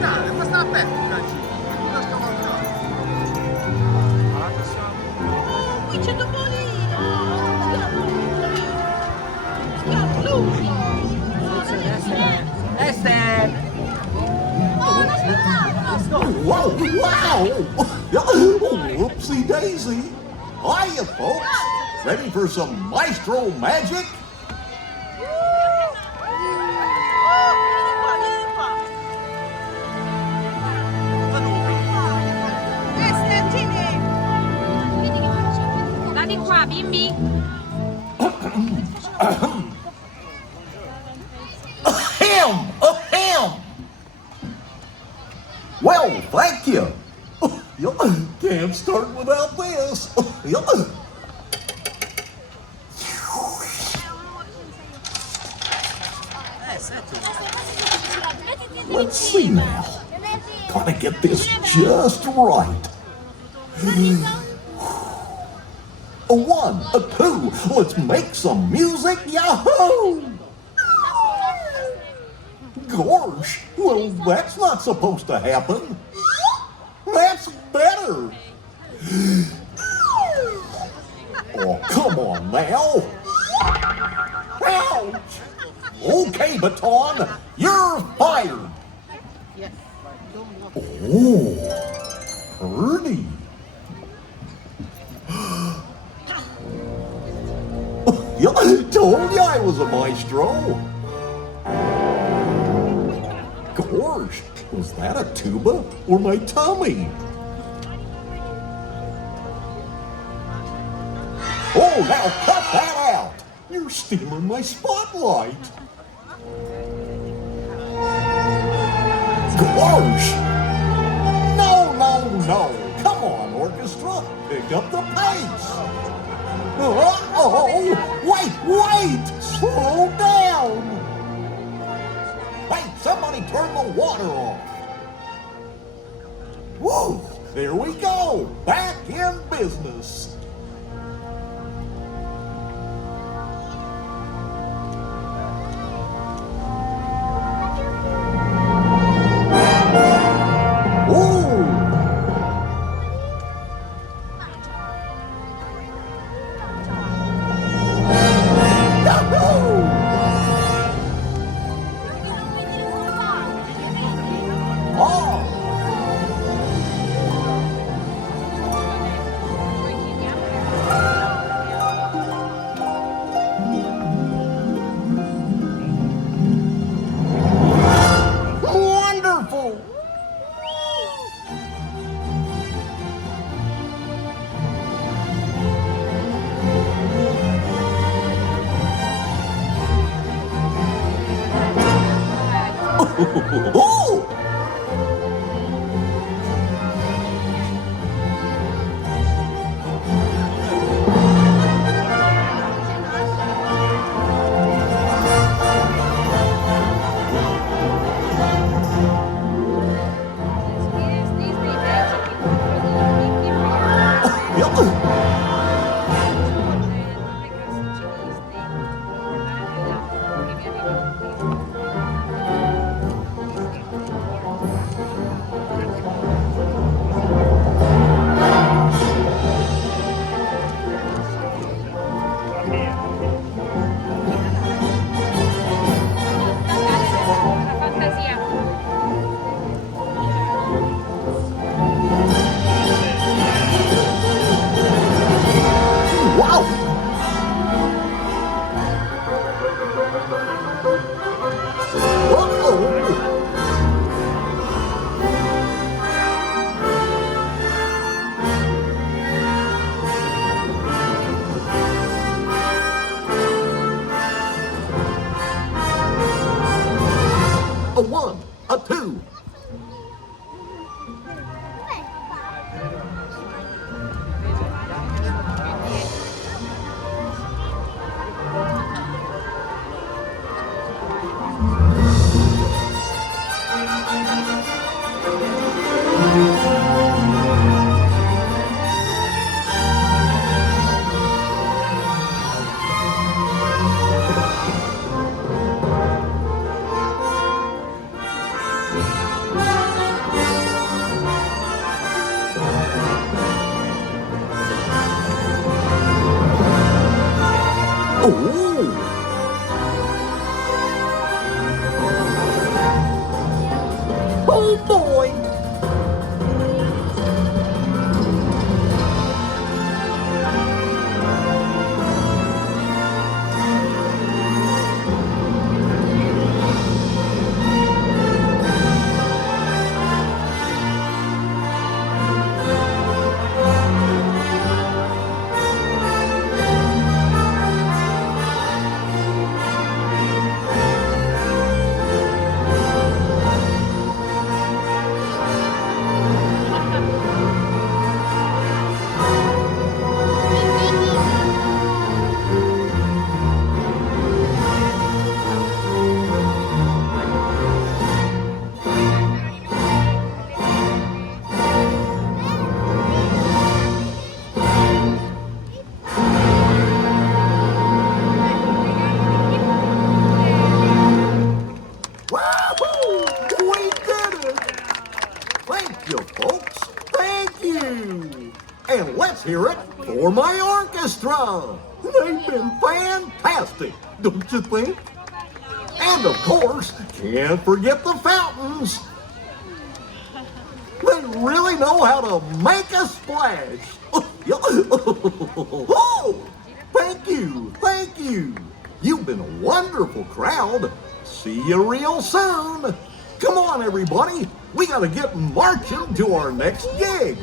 scavalcare, ma sta aperto il gancino, non scavalcare. Qui c'è Topolino! Schiavolino! Esther! Oh, non scavalcare! Whoa, wow! Oh, whoopsie daisy! Hiya, folks! Ready for some maestro magic? Dati qua, bimbi. Ahem! Well, thank you. Can't start without this. Let's see now. Gotta get this just right. A one, a two, let's make some music, yahoo! Gorsh, well, that's not supposed to happen. That's better. Oh, come on now. Ouch! Okay, Baton, you're fired. Oh, Purdy. I told you I was a maestro. Gosh, was that a tuba or my tummy? Oh, now cut that out! You're stealing my spotlight. Gosh! No! Come on, orchestra, pick up the pace. Oh! Wait! Slow down! Hey, somebody turn the water off. Woo! There we go! Back in business. Oh! A one, a two. Oh boy! Wahoo! We did it! Thank you, folks. Thank you. And let's hear it for my orchestra. They've been fantastic, don't you think? And of course, can't forget the fountains. They really know how to make a splash. Oh, thank you, thank you. You've been a wonderful crowd. See you real soon. Come on, everybody. We got to get marching to our next gig.